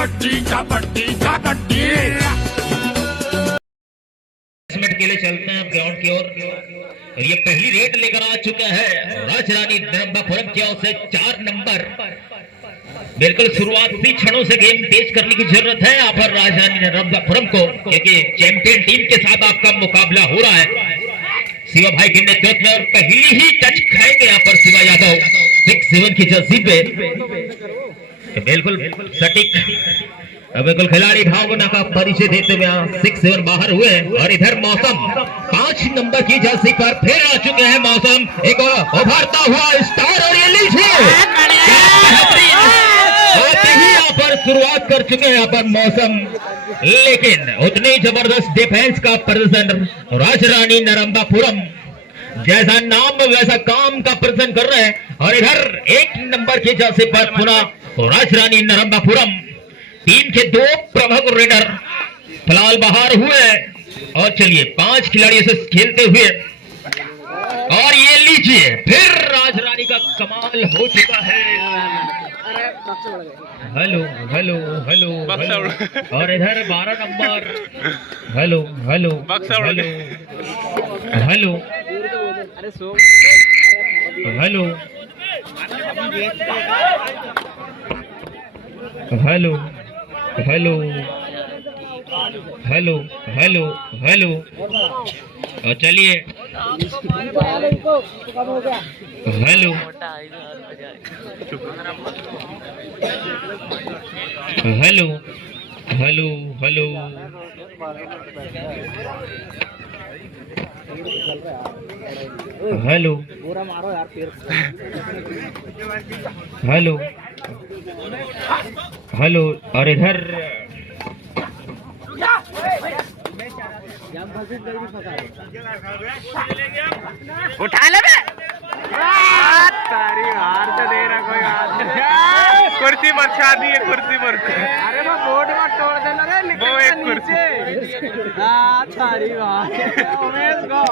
Kabaddi kabaddi kabaddi. Minute के लिए चलते हैं ग्राउंड की ओर। ये पहली रेड लेकर आ चुके हैं राजरानी नरंबापुरम की ओर से 4 नंबर। बिल्कुल शुरुआती क्षणों से गेम तेज करने की जरूरत है यहाँ पर राजरानी नरंबापुरम को, क्योंकि चैंपियन टीम के साथ आपका मुकाबला हो रहा है शिवा भाई के नेतृत्व में। और पहली ही टच खाएंगे यहाँ पर शिवा यादव 6-7 की जर्सी पे। बिल्कुल सटीक बिल्कुल खिलाड़ी भावना का परिचय देते हुए 6-7 बाहर हुए। और इधर मौसम 5 नंबर की जर्सी पर फिर आ चुके हैं मौसम, एक उभरता हुआ स्टार। और ये लीजिए यहाँ पर शुरुआत कर चुके हैं यहाँ पर मौसम, लेकिन उतनी जबरदस्त डिफेंस का प्रदर्शन राजरानी नरंबापुरम, जैसा नाम वैसा काम का प्रदर्शन कर रहे हैं। और इधर 1 नंबर की जर्सी पर पुनः राजरानी नरंबापुरम। टीम के 2 प्रमुख रेडर फिलहाल बाहर हुए और चलिए 5 खिलाड़ियों से खेलते हुए। और ये लीजिए फिर राजरानी का कमाल हो चुका है। Hello hello hello hello. और इधर 12 number. Hello hello hello hello hello hello hello hello hello hello. और चलिए hello hello hello hello hello hello hello. और इधर उठा ले बे। तारी हार तो दे रहा कोई बात नहीं। कुर्सी पर शादी है, कुर्सी पर। अरे वो बोर्ड में तोड़ देना रे, वो एक कुर्सी। हाँ तारी वाह उमेश को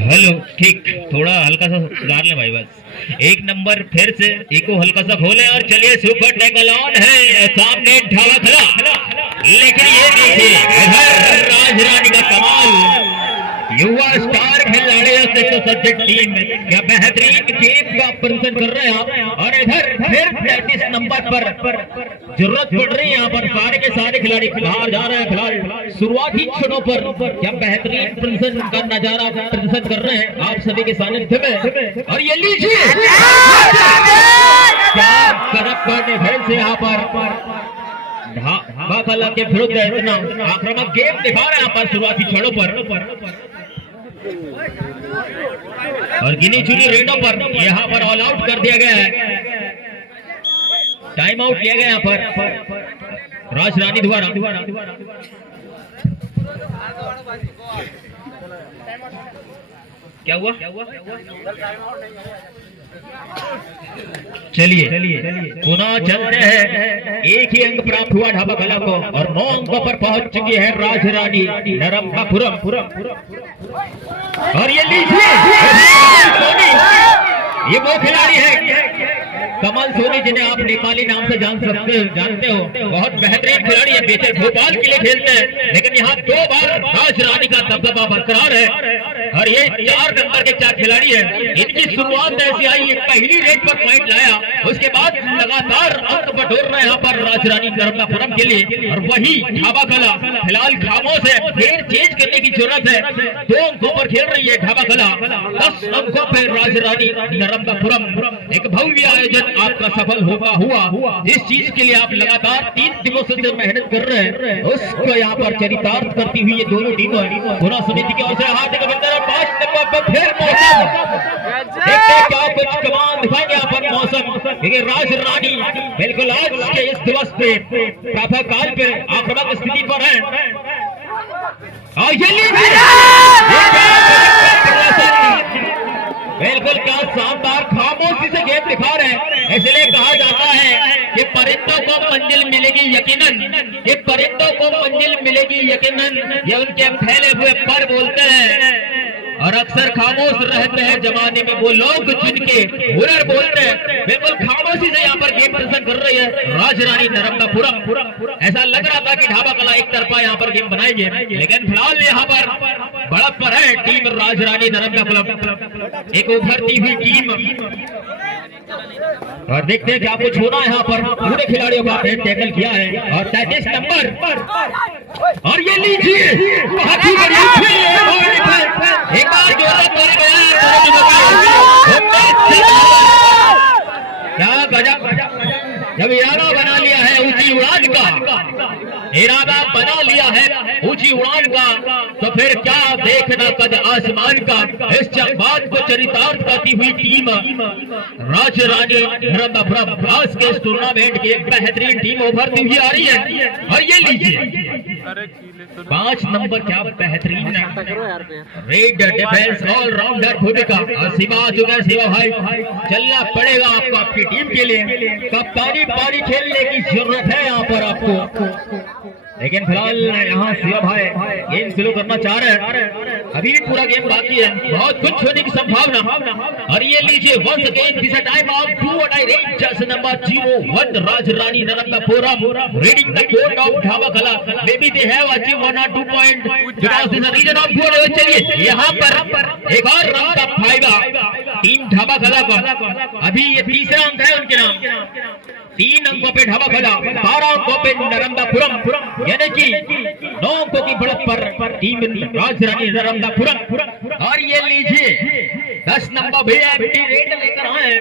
हेलो ठीक, थोड़ा हल्का सा सुधार ले भाई बस। 1 नंबर फिर से इको हल्का सा खोले। और चलिए सुपर टैकल ऑन है, सामने ढाला खड़ा। लेकिन ये देखिए इधर राजरानी का कमाल, युवा स्टार खिलाड़ियों से सुसज्जित टीम क्या बेहतरीन गेम का प्रदर्शन कर रहे हैं। और इधर फिर 33 नंबर पर जरूरत पड़ रही है यहाँ पर सारे के सारे खिलाड़ी बाहर जा रहे हैं। फिलहाल शुरुआती क्षणों पर क्या बेहतरीन प्रदर्शन का नजारा प्रदर्शन कर रहे हैं आप सभी के सानिध्य में। और ये लीजिए क्या कड़क डिफेंस है यहाँ पर बाकला के विरुद्ध इतना आक्रामक गेम दिखा रहे हैं यहाँ पर शुरुआती क्षणों पर। और गिनी चुनी रेडों पर यहाँ पर ऑल आउट कर दिया गया है, टाइम आउट किया गया यहाँ पर राजरानी द्वारा। क्या हुआ? चलिए पुनः चलते हैं। 1 ही अंक प्राप्त हुआ ढाबा कला को और 9 अंकों पर पहुंच चुकी है राजरानी नरंबापुरम। और ये लीजिए ये वो खिलाड़ी है कमल सोनी, जिन्हें आप नेपाली नाम से जानते हो। बहुत बेहतरीन खिलाड़ी है, बेहतर भोपाल के लिए खेलते हैं, लेकिन यहाँ 2 बार राजरानी का दबदबा बरकरार है। और ये 4 नंबर के 4 खिलाड़ी है। इनकी शुरुआत ऐसी आई, ये पहली रेड पर पॉइंट लाया, उसके बाद लगातार अंक बटोर रहे हैं यहाँ पर राजरानी नरंबापुरम के लिए। और वही ढाबा कला फिलहाल खामोश है, फिर चेंज करने की जरूरत है। 2 अंकों पर खेल रही है ढाबा कला, 10 अंकों पर राजरानी नरंबापुरम। एक भव्य आयोजन आपका सफल हुआ। जिस चीज के लिए आप लगातार 3 दिवसों से मेहनत कर रहे हैं, उसको यहाँ पर चरितार्थ करती हुई ये दोनों टीमें पुनः समिति की ओर से हार्दिक अभिनंदन। 5 नंबर पर फिर मौसम, देखते हैं क्या कुछ कमाल दिखाएंगे यहाँ पर मौसम, क्योंकि राजरानी बिल्कुल आज के इस दिवस पे प्रातः काल पे आक्रामक स्थिति पर है। और ये बिल्कुल क्या शानदार खामोशी से गेम दिखा रहे हैं। इसलिए कहा जाता है कि परिंदों को मंजिल मिलेगी यकीनन, ये परिंदों को मंजिल मिलेगी यकीनन, ये उनके फैले हुए पर बोलते हैं। और अक्सर खामोश रहते हैं जमाने में वो लोग जिनके हुनर बोलते हैं, बिल्कुल खामोशी से यहाँ पर गेम प्रदर्शन कर रही है राजरानी नर्मदापुरम। ऐसा लग रहा था कि ढाबा कला एक तरफा यहाँ पर गेम बनाएंगे, लेकिन फिलहाल यहाँ पर बढ़त पर है टीम राजरानी नर्मदापुरम, एक उभरती हुई टीम। और देखते हैं क्या कुछ होना है यहाँ पर। पूरे खिलाड़ियों का टैकल किया है और 33 नंबर, और ये लीजिए बहुत ही बढ़िया एक बार क्या गजब, जब इरादा बना लिया है ऊंची उड़ान का, इरादा बना लिया है ऊंची उड़ान का, तो फिर क्या देखना कद आसमान का। इस चकबात को चरितार्थ करती हुई टीम राजरानी नर्मदापुरम आज के इस टूर्नामेंट की एक बेहतरीन टीम उभरती हुई आ रही है। और ये लीजिए 5 नंबर, क्या बेहतरीन रेड डिफेंस ऑलराउंडर भूमिका शिवा आ चुका है। शिवा भाई चलना पड़ेगा आपको आपकी टीम के लिए, कप्तानी पारी खेलने की जरूरत है यहाँ पर आपको। लेकिन फिलहाल यहाँ शिवा भाई गेम शुरू करना चाह रहे हैं, अभी भी पूरा गेम बाकी है, बहुत कुछ होने की संभावना। और ये लीजिए once again this time of 2 just number 01 Rajrani Narmadapuram reading the code of dhaba कला, may be they have achieve 1 or 2 point because this is reason of 4। चलिए यहाँ पर एक और रन का फायदा टीम ढाबा कला को, अभी ये तीसरा अंक है उनके नाम। 3 अंकों पे ढाबा कला, 12 अंकों पे नर्मदापुरम, यानी कि 9 अंकों की बढ़त पर टीम राजरानी नर्मदापुरम। और ये लीजिए 10 नंबर भी रेड लेकर आए।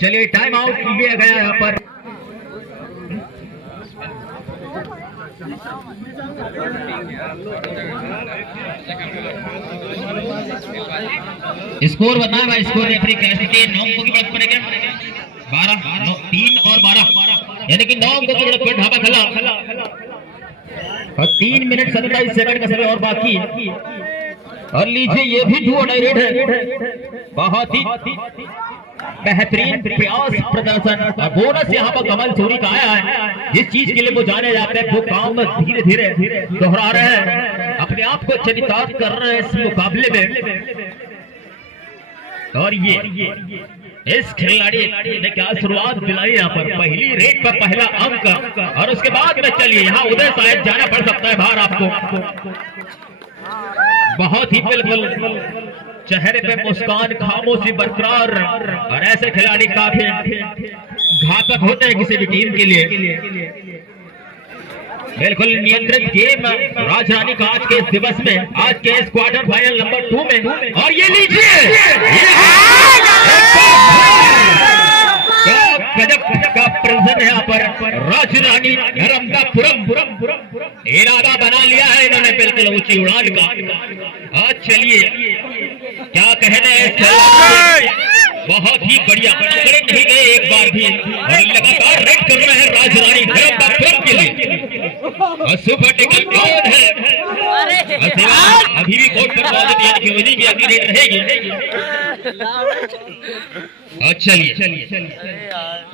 चलिए टाइम आउट लिया गया यहाँ पर। स्कोर बताना, स्कोर रेफरी कैसे 9 अंकों की बढ़त पड़ेगा, 12 3 और 12 यानी कि 9 अंकों की बढ़त पर ढाबा कला, और 3 मिनट 27 सेकंड का समय और बाकी। और लीजिए ये भी 2 रेड है, बहुत ही बेहतरीन प्रयास प्रदर्शन। और बोनस यहाँ पर कमल चोरी का आया है, जिस चीज के लिए वो जाने जाते हैं वो काम धीरे धीरे दोहरा रहे हैं, अपने आप को चरितार्थ कर रहे हैं इस मुकाबले में। और ये इस खिलाड़ी ने क्या शुरुआत दिलाई यहाँ पर, पहली रेड पर पहला अंक, और उसके बाद में चलिए यहाँ उदय शायद जाना पड़ सकता है बाहर आपको। बहुत ही बिल्कुल चेहरे पे मुस्कान, खामोशी बरकरार, और ऐसे खिलाड़ी काफी घातक होते हैं किसी भी टीम के लिए। बिल्कुल नियंत्रित गेम राजरानी का आज के इस दिवस में, आज के इस क्वार्टर फाइनल नंबर 2 में। और ये लीजिए गजब का प्रदर्शन है यहाँ पर राजरानी नर्मदापुरम, इरादा बना लिया है इन्होंने बिल्कुल ऊंची उड़ान का। आज चलिए क्या कहने हैं, बहुत ही बढ़िया नहीं गए एक बार भी, और लगातार रेड कर रहे हैं राजरानी नर्मदापुरम के लिए। और सुपर टेकल कौन है, अभी भी कोर्ट पर मौजूद, यानी कि उन्हीं की अगली रेड रहेगी। और चलिए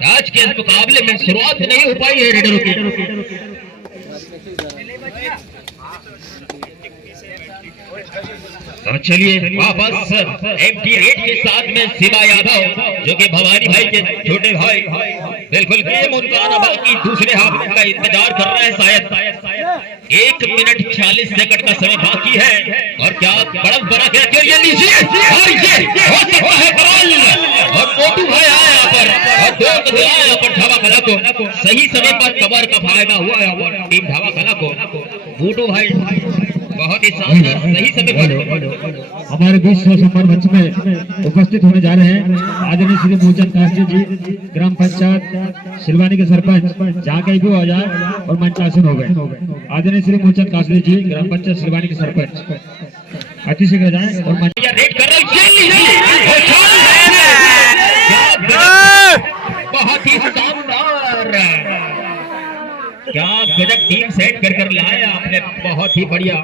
आज के इस मुकाबले में शुरुआत नहीं हो पाई है रेडरों की। और चलिए वापस एम्प्टी रेड के साथ में शिवा यादव, जो कि भवानी भाई के छोटे भाई, बिल्कुल गेम उनका आना बाकी, दूसरे हाफ का इंतजार कर रहे हैं शायद। 1 मिनट 40 सेकंड का समय बाकी है, और क्या बड़ा बड़ा क्या ये लीजिए, और ये हो सकता है बवाल। और मोटू भाई आया यहाँ पर, और 2 कदम आया यहाँ पर ढाबा कला को, सही समय पर कवर का फायदा हुआ है टीम ढाबा कला को। मोटू भाई बहुत ही सही समय पर हमारे बीच संबर मंच में उपस्थित होने जा रहे हैं आदरणीय श्री मूलचंद कासले जी, ग्राम पंचायत सिलवानी के सरपंच, जहाँ कहीं भी हो जाए और मंचासन हो गए। आदरणीय श्री मूलचंद कासले जी, ग्राम पंचायत सिलवानी के सरपंच, अति शीघ्र जाए और बहुत ही शानदार, क्या गजब टीम सेट कर लाया आपने, बहुत ही बढ़िया।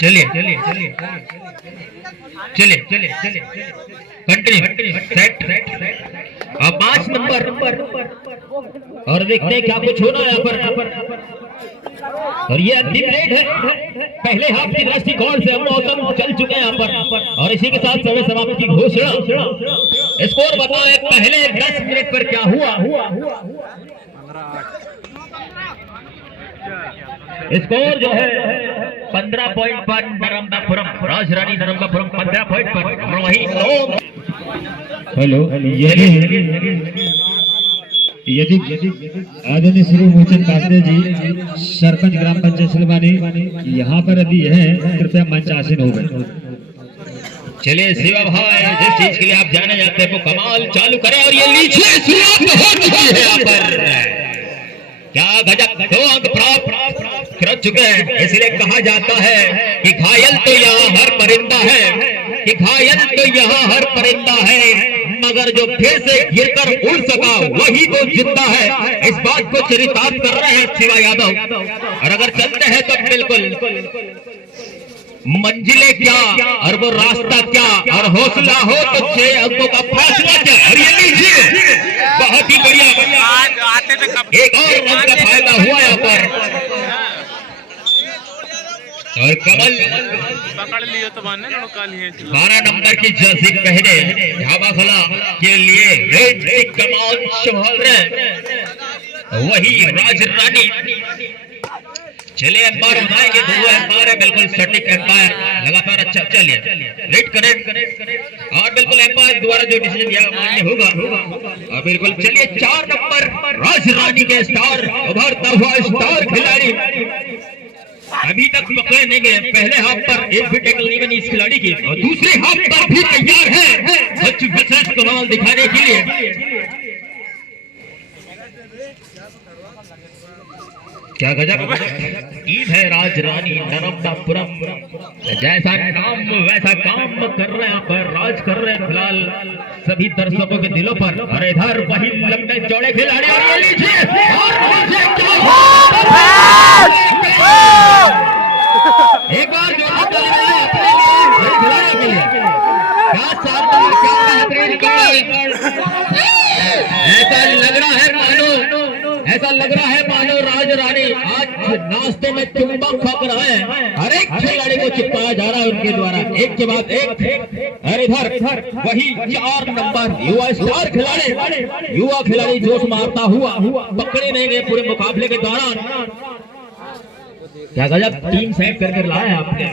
चलिए कंटिन्यू सेट अब 5 नंबर और देखते हैं क्या कुछ होना है यहाँ पर। और ये अंतिम रेड है, पहले हाफ की दृष्टिकोण से हम मौसम चल चुके हैं यहाँ पर और इसी के साथ समय समाप्ति की घोषणा। स्कोर बताओ पहले 10 मिनट पर क्या हुआ। स्कोर जो है 15 पॉइंट पर नर्मदापुरम, राजरानी नर्मदापुरम 15 पॉइंट पर और वही 9। हेलो, यदि आदरणीय श्री मोचन कासरे जी सरपंच ग्राम पंचायत सिलवानी यहाँ पर यदि है, कृपया मंच आसीन हो गए। चलिए शिवा भाई, जिस चीज के लिए आप जाने जाते हैं वो कमाल चालू करें और ये नीचे शुरुआत हो चुकी है यहाँ पर। क्या गजब, 2 अंक प्राप्त कर चुके हैं। इसलिए कहा जाता है कि घायल तो यहाँ हर परिंदा है, कि घायल तो यहाँ हर परिंदा है, मगर जो फिर से गिरकर उड़ सका वही तो जिंदा है। इस बात को चरितार्थ कर रहे हैं शिवा यादव। और अगर चलते हैं तो बिल्कुल मंजिलें क्या और वो रास्ता क्या, और हौसला हो तो 6 अंकों का फैसला क्या। और ये लीजिए, बहुत ही बढ़िया, एक और रन का फायदा हुआ यहाँ पर। और कमल पकड़ लियो तो 12 नंबर की जर्सी पहने ढाबा खला के लिए रेड कमाल संभाल रहे वही राजरानी। चलिए एम्पायर बनाएंगे, 2 एम्पायर है, बिल्कुल सटीक एम्पायर लगातार अच्छा। चलिए रेड करेक्ट और बिल्कुल एम्पायर द्वारा जो डिसीजन दिया मान्य होगा। और बिल्कुल चलिए 4 नंबर राजरानी के स्टार, उभरता हुआ स्टार खिलाड़ी अभी तक पकड़े नहीं गए। पहले हाफ पर एक भी टैकल नहीं बनी इस खिलाड़ी की और दूसरे हाफ पर भी तैयार है कमाल दिखाने के लिए। क्या गजब टीम है राजरानी नर्मदापुरम। जैसा काम वैसा काम कर रहे हैं पर राज कर रहे हैं फिलहाल सभी दर्शकों के दिलों पर। और इधर वही लंबे चौड़े खिलाड़ी और एक बार ऐसा लग रहा है मानो राजरानी आज नाश्ते में चुम्बक खा रहा है। हर एक खिलाड़ी को चिपकाया जा रहा है उनके द्वारा, एक के बाद एक। और इधर वही 4 नंबर युवा स्टार खिलाड़ी, युवा खिलाड़ी जोश मारता हुआ पकड़े नहीं गए पूरे मुकाबले के दौरान। क्या गजब टीम सेट करके लाया है आपने।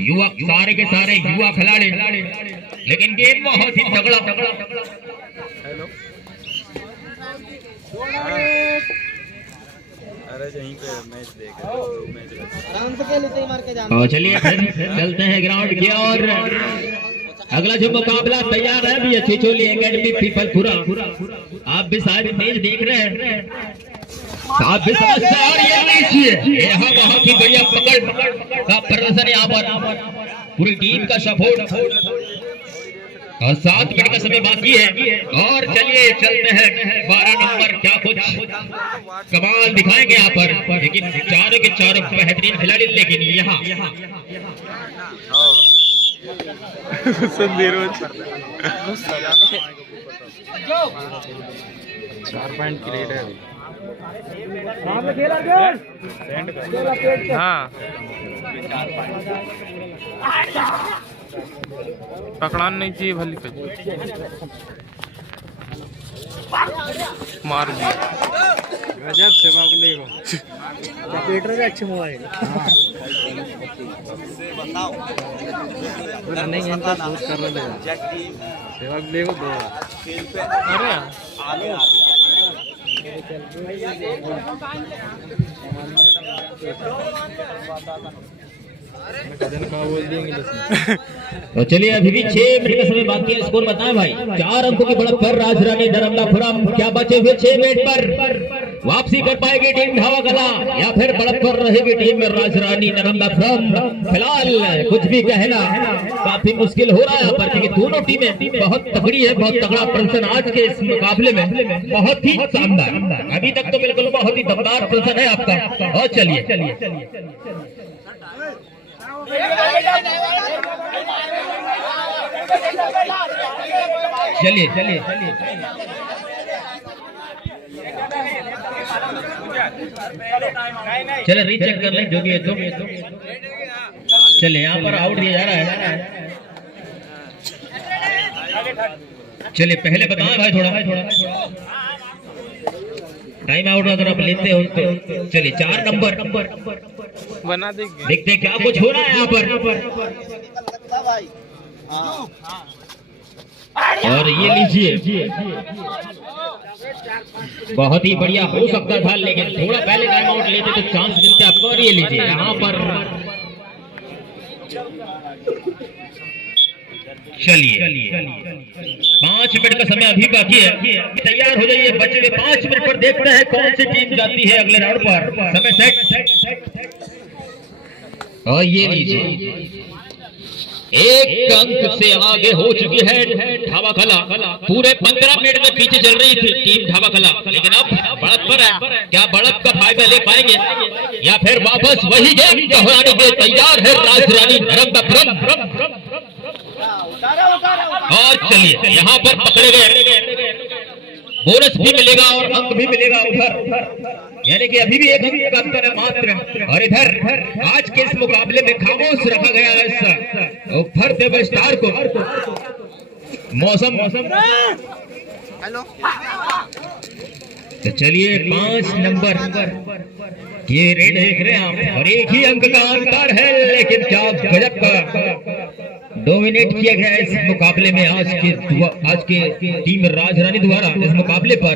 युवा सारे के सारे युवा खिलाड़ी, लेकिन गेम बहुत ही तगड़ा। अरे यहीं पे मैच देख और चलिए चलते हैं ग्राउंड की और अगला जो मुकाबला तैयार है भी अच्छी चोली एकेडमी पीपलपुरा। आप भी शायद मैच देख रहे हैं, आप भी समझते हैं। और ये लीजिए यहाँ बहुत ही बढ़िया पकड़ का प्रदर्शन यहाँ पर, पूरी टीम का सपोर्ट। और 7 मिनट का समय बाकी है और चलिए चलते हैं 12 नंबर क्या कुछ कमाल दिखाएंगे यहाँ पर। लेकिन चारों के चारों बेहतरीन खिलाड़ी, लेकिन यहाँ पकड़ान नहीं चाहिए भली मार दी गजब सेवा अच्छे मोबाइल नहीं है कर रहे सेवा लेगो 2। अरे तो चलिए अभी भी 6 मिनट का समय बाकी है। स्कोर बताएं भाई। 4 अंकों की बढ़त पर राजरानी नर्मदापुरम। क्या बचे हुए 6 मिनट पर वापसी कर पाएगी टीम ढाबा कला या फिर बढ़त पर रहेगी टीम राजरानी नर्मदापुरम। फिलहाल कुछ भी कहना काफी मुश्किल हो रहा है यहाँ पर, क्योंकि दोनों टीमें बहुत तगड़ी है, बहुत तगड़ा प्रदर्शन आज के इस मुकाबले में बहुत ही शानदार। अभी तक तो बिल्कुल बहुत ही दमदार प्रदर्शन है आपका। और चलिए चलिए चलिए चले रीचेक कर लें जो भी है तो। चलिए यहाँ पर आउट दिया जा रहा है। चलिए पहले बताएं भाई थोड़ा टाइम आउट अगर आप लेते हो तो। चलिए 4 नंबर बना देंगे, देखते हैं क्या कुछ हो रहा है यहाँ पर। और ये लीजिए बहुत ही बढ़िया हो सकता था, लेकिन थोड़ा पहले टाइम आउट लेते तो चांस मिलते आपको। और ये लीजिए यहाँ पर चलिए 5 मिनट का समय अभी बाकी है, तैयार हो जाइए बचे हुए 5 मिनट पर। देखते हैं कौन सी टीम जाती है अगले राउंड पर। समय सेट। और ये लीजिए एक अंक से आगे हो चुकी है ढाबा कला। पूरे 15 मिनट में पीछे चल रही थी टीम ढाबा कला, लेकिन अब बढ़त पर है। क्या बढ़त का फायदा ले पाएंगे या फिर वापस वही गेम दोहराने के तैयार है राजरानी धर्मपुरम। और चलिए यहाँ पर पकड़े गए, बोनस भी मिलेगा और अंक भी मिलेगा उधर, यानी कि अभी भी एक अंतर है मात्र। और इधर आज के इस मुकाबले में खामोश रखा गया है उभर देव स्टार को। मौसम तो चलिए 5 नंबर ये रेड देख रहे हैं आप, और एक ही अंक का अंतर है, लेकिन क्या गजब का डोमिनेट किया गया इस मुकाबले में आज के टीम राजरानी द्वारा इस मुकाबले पर।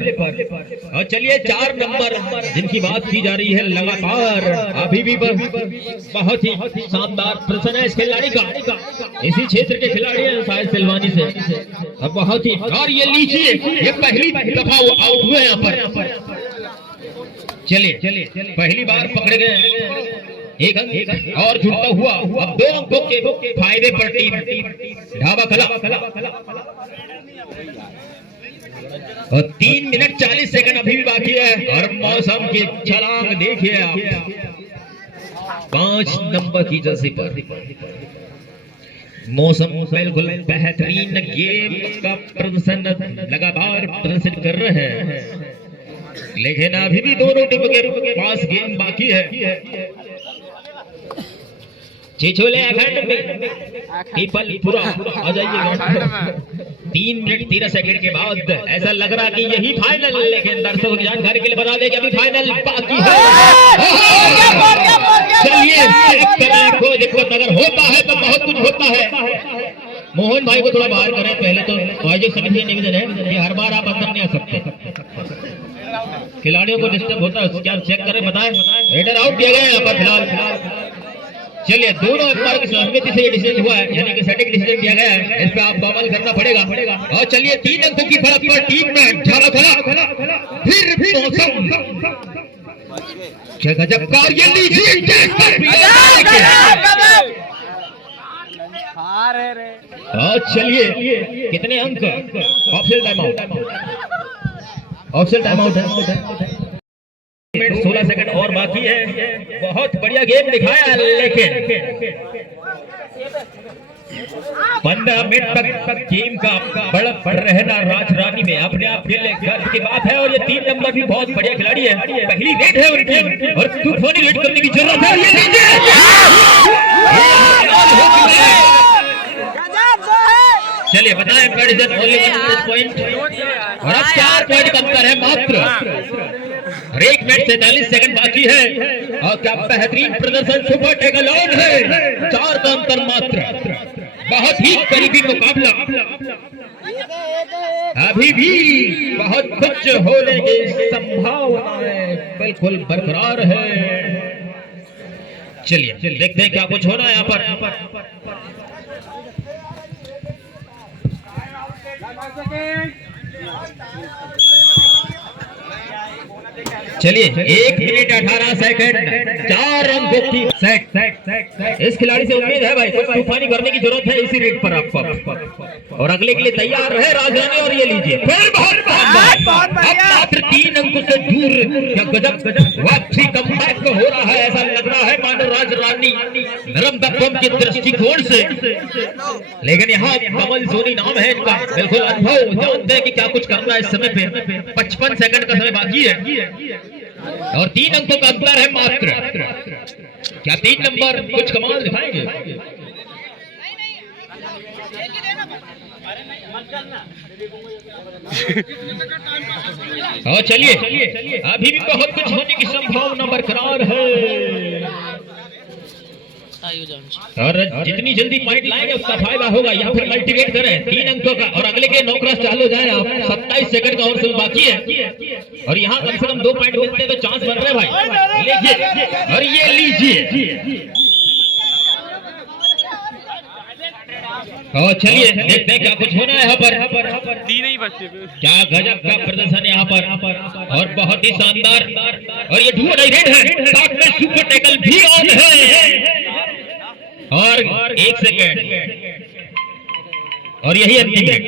और चलिए 4 नंबर जिनकी बात की जा रही है लगातार अभी भी बहुत ही शानदार प्रदर्शन है इस खिलाड़ी का। इसी क्षेत्र के खिलाड़ी हैं शायद सिलवानी से, और बहुत ही। और ये लीजिए ये पहली दफा वो आउट हुए यहाँ पर। चलिए पहली बार पकड़े गए एक अंक और जुड़ता हुआ अब 2 अंकों के फायदे पर टीम ढाबा कला। और 3 मिनट 40 सेकंड अभी भी बाकी है। और मौसम की छलांग देखिए आप 5 नंबर की जर्सी पर। मौसम बिल्कुल बेहतरीन गेम का प्रदर्शन लगातार प्रदर्शित कर रहे हैं, लेकिन अभी भी दोनों टीम के पास गेम बाकी है। चिछोले अखंड में पूरा आ जाइए 3 मिनट 13 सेकंड के बाद। ऐसा लग रहा कि यही फाइनल, लेकिन दर्शकों की जानकारी के लिए बता दें कि अभी फाइनल बाकी है। चलिए दिक्कत अगर होता है तो बहुत कुछ होता है। मोहन भाई को थोड़ा बाहर करें पहले तो। आयोजक समिति निवेदन है कि हर बार आप अंदर नहीं आ सकते, खिलाड़ियों को डिस्टर्ब होता है, क्या चेक करें बताएं। रेडर आउट दिया गया है यहाँ पर फिलहाल। चलिए दोनों अंपायर की सहमति से ये डिसीजन हुआ है, यानी कि सटीक डिसीजन दिया गया है, इस पे आपको अमल करना पड़ेगा। और चलिए 3 अंकों की फर्क पर टीम में ढाबा कला फिर मौसम गजब का। ये लीजिए और चलिए कितने अंक ऑफिशियल टाइम आउट है। 16 सेकंड और बाकी है। बहुत बढ़िया गेम दिखाया, लेकिन 15 मिनट तक टीम का बढ़ रहना राजरानी में अपने आप के लिए गर्व की बात है। और ये 3 नंबर भी बहुत बढ़िया खिलाड़ी है, पहली रेड है उनकी और तूफानी रेड करने की जरूरत है। चलिए बताएं पेडिसन ओनली 1 पॉइंट और अब 4 पॉइंट का अंतर है मात्र। 1 मिनट 47 सेकंड बाकी है। और क्या बेहतरीन प्रदर्शन सुपर टेकल ऑन है। 4 का अंतर मात्र, बहुत ही करीबी मुकाबला। अभी भी बहुत कुछ होने की संभावनाएं बिल्कुल बरकरार है। चलिए देखते हैं क्या कुछ होना है यहाँ पर। चलिए 1 मिनट 18 सेकंड 4 अंकों की सेट। इस खिलाड़ी से उम्मीद है भाई कुछ तूफानी करने की जरूरत है इसी रेट पर आपको। और अगले के लिए तैयार है राजधानी। और ये लीजिए फिर बहुत मात्र 3 अंकों से दूर। क्या गजब वापसी कमबैक हो रहा है, ऐसा लग रहा है मानो राजरानी नरम दत्तम के दृष्टिकोण से। लेकिन यहाँ कमल सोनी नाम है इनका, बिल्कुल अनुभव, जानते हैं कि क्या कुछ करना है इस समय पे। 55 सेकंड का समय बाकी है और 3 अंकों का अंतर है मात्र। क्या 3 नंबर कुछ कमाल दिखाएंगे? और चलिए अभी भी बहुत कुछ होने की संभावना बरकरार है और जितनी जल्दी पॉइंट लाएंगे उसका फायदा होगा। या फिर मल्टीवेट करें 3 अंकों का और अगले के 9 क्रॉस चालू हो जाए। आप 27 सेकंड का और समय बाकी है और यहाँ कम से कम 2 पॉइंट मिलते हैं तो चांस बन रहे भाई। लीजिए और ये लीजिए और चलिए देखते हैं क्या कुछ होना है यहाँ पर। 3 ही बच्चे, क्या गजब का प्रदर्शन यहाँ पर और बहुत ही शानदार। और ये डुओ डाइरेक्ट है, साथ में सुपर टैकल भी ऑन है और 1 सेकेंड और यही अंतिम है।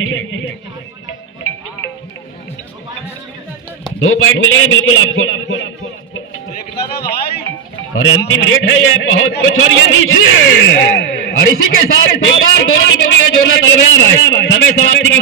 2 पॉइंट मिलेंगे बिल्कुल आपको और अंतिम रेट है ये बहुत कुछ। और ये नीचे और इसी के साथ दोनों की जोड़ना चल रहा है। समय समाप्ति की